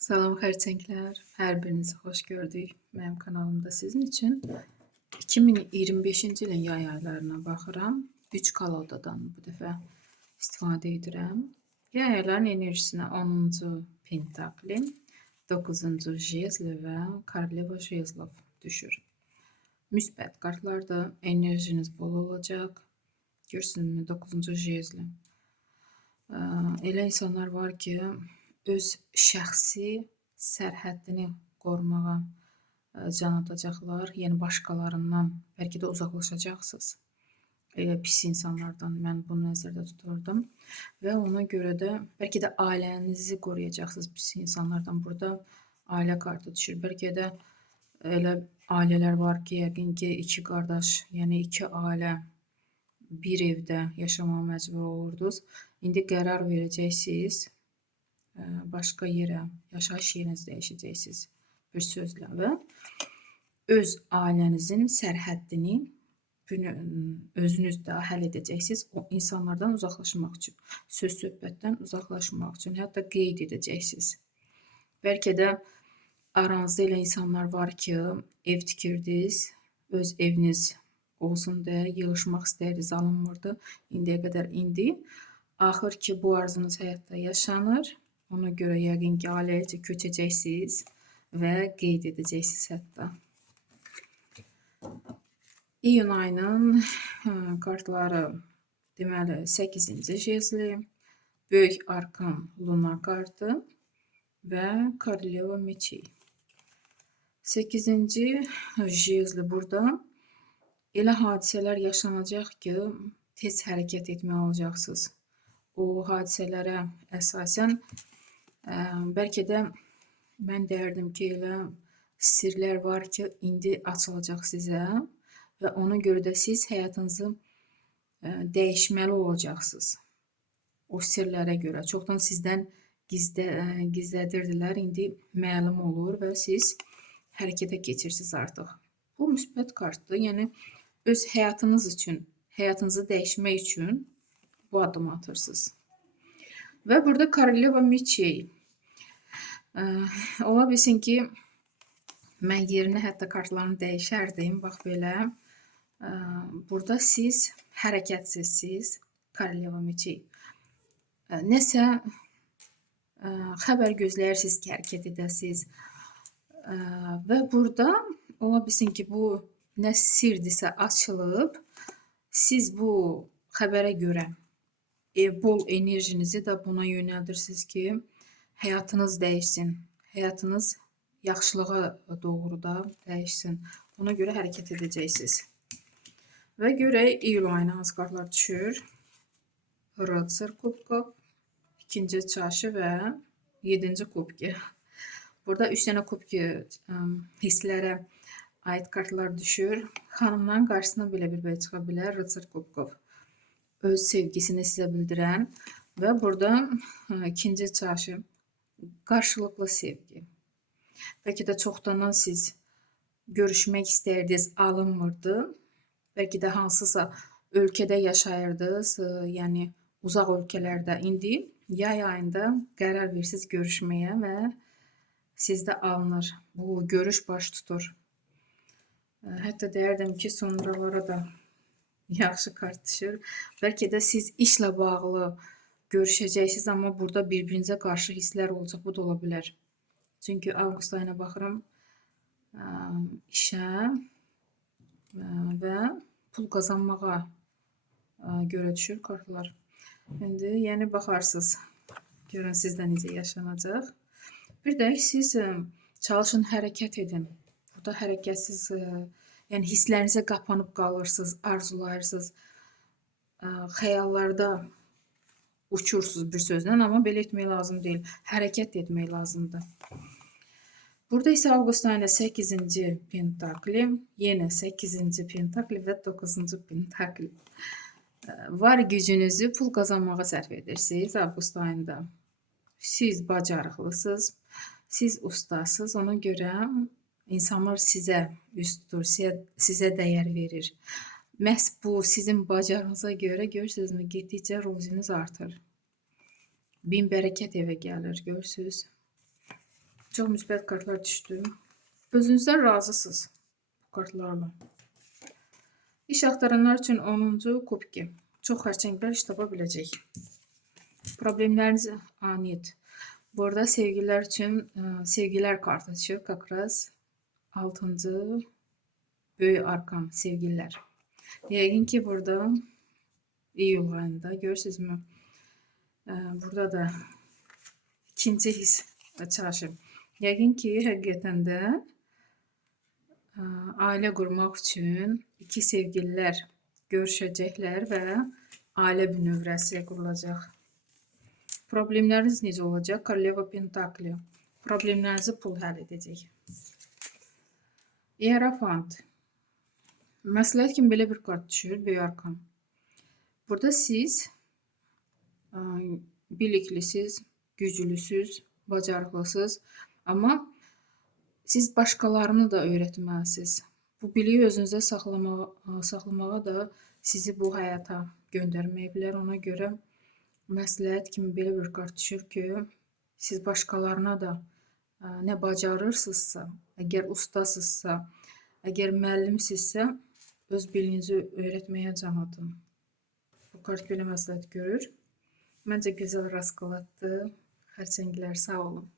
Salam xərçənglər, hər birinizi xoş gördük mənim kanalımda sizin üçün. 2025-ci ilin yay aylarına baxıram. 3 kolodiyadan bu dəfə istifadə edirəm. Yay ayların enerjisinə 10-cu pentakli, 9-cu jezli və koroleva jezlov düşür. Müsbət kartlarda enerjiniz bol olacaq. Görürsünüzmü 9-cu jezli. Elə insanlar var ki, öz şəxsi sərhəddini qorumağa can atacaqlar. Yəni başqalarından bəlkə də uzaqlaşacaqsınız. Elə pis insanlardan mən bunu nəzərdə tuturdum. Və ona görə də bəlkə də ailənizi qoruyacaqsınız pis insanlardan. Burada ailə kartı düşür. Bəlkə də elə ailələr var ki, yəqin ki, 2 qardaş, yəni 2 ailə bir evdə yaşamağa məcbur olurdunuz. İndi qərar verəcəksiniz. Başqa yerə, yaşayış yerinizi dəyişəcəksiniz bir sözlə və öz ailənizin sərhəddini özünüz də həll edəcəksiniz o insanlardan uzaqlaşmaq üçün, söz-söhbətdən uzaqlaşmaq üçün, hətta qeyd edəcəksiniz. Bəlkə də aranızda elə insanlar var ki, ev tikirdiniz, öz eviniz olsun deyə yığışmaq istəyirdiniz, alınmırdı indiyə qədər. İndi axır ki, bu arzunuz həyatda yaşanır. Ona görə yəqin ki, ailəcə köçəcəksiniz və qeyd edəcəksiniz hətta. İyun ayının kartları deməli 8-ci jezli, böyük arkan luna kartı və koroleva meçi. 8-ci jezli burada elə hadisələr yaşanacaq ki, tez hərəkət etməli olacaqsınız. O hadisələrə əsasən bəlkə də mən deyərdim ki, elə sirlər var ki, indi açılacaq sizə və ona görə də siz həyatınızı dəyişməli olacaqsınız. O sirlərə görə. Çoxdan sizdən gizlədirdilər, indi məlum olur və siz hərəkətə keçirsiniz artıq. Bu müsbət kartdır, yəni öz həyatınız üçün, həyatınızı dəyişmək üçün bu addımı atırsınız. Və burada koroleva meçi. Ola bilsin ki, mən yerinə hətta kartlarını dəyişərdim. Bax belə. Burada siz hərəkətsizsiniz. Koroleva meçi. Nəsə xəbər gözləyirsiniz ki, hərəkət edəsiniz. Və burada ola bilsin ki, bu nə sirdirsə açılıb, siz bu xəbərə görə bol enerjinizi də buna yönəldirsiniz ki, həyatınız dəyişsin, həyatınız yaxşılığa doğru da dəyişsin. Buna görə hərəkət edəcəksiniz. Və görək iyul ayına hansı kartlar düşür. Rıtsır kubkov, 2-ci çaşı və 7-ci kubki. Burada 3 dənə kubki hisslərə aid kartlar düşür. Xanımların qarşısına belə bir bəy çıxa bilər. Rıtsır kubkov. Öz sevgisini sizə bildirən və burada 2-ci çaşı qarşılıqlı sevgi. Bəlkə də çoxdandan siz görüşmək istəyirdiniz, alınmırdı. Bəlkə də hansısa ölkədə yaşayırdınız, yəni uzaq ölkələrdə. İndi yay ayında qərar verirsiniz görüşməyə və sizdə alınır. Bu görüş baş tutur. Hətta deyərdim ki, sonralara da yaxşı kart düşür. Bəlkə də siz işlə bağlı görüşəcəksiniz, amma burada bir-birinizə qarşı hisslər olacaq. Bu da ola bilər. Çünki avqust ayına baxıram işə və pul qazanmağa görə düşür kartlar. İndi yəni baxarsınız. Görün sizdə necə yaşanacaq. Bir də siz çalışın, hərəkət edin. Burada hərəkətsiz, yəni hisslərinizə qapanıb qalırsınız, arzulayırsınız, xəyallarda uçursunuz bir sözlə, amma belə etmək lazım deyil. Hərəkət etmək lazımdır. Burada isə avqust ayında 8-ci pentakli, yenə 8-ci pentakli və 9-cu pentakli. Var gücünüzü pul qazanmağa sərf edirsiniz avqust ayında. Siz bacarıqlısınız, siz ustasınız, ona görə İnsanlar sizə üst tutur, sizə dəyər verir. Məhz bu sizin bacarığınıza görə görürsünüzmü, getdikcə ruziniz artır. Bin bərəkət evə gəlir, görürsünüz. Çox müsbət kartlar düşdü. Özünüzdən razısınız bu kartlarla. İş axtaranlar üçün 10-cu kubki. Çox xərçənglər iş tapa biləcək. Problemləriniz anid. Burada sevgililer üçün sevgilər kartı düşüb. Kakraz 6-cı böyük arkan sevgililer. Yəqin ki burada iyul ayında görürsünüzmü? Burada da ikinci his çarşı. Yəqin ki həqiqətən də ailə qurmaq üçün iki sevgililer görüşəcəklər və ailə bünövrəsi qurulacaq. Problemləriniz necə olacaq? Koroleva Pentakli. Problemlərinizi pul həll edəcək. Hierofant. Məsləhət kimi belə bir kart düşür, böyük arkan. Burada siz biliklisiniz, güclüsüz, bacarıqlısınız, amma siz başqalarını da öyrətməlisiniz. Bu biliyi özünüzdə saxlamağa da sizi bu həyata göndərməyə bilər. Ona görə məsləhət kimi belə bir kart düşür ki, siz başqalarına da nə bacarırsınızsa, əgər ustasınızsa, əgər müəllimsinizsə, öz biliyinizi öyrətməyə can atın. Bu kart belə məsləhət görür. Məncə gözəl raskalatdı. Xərçənglər sağ olun.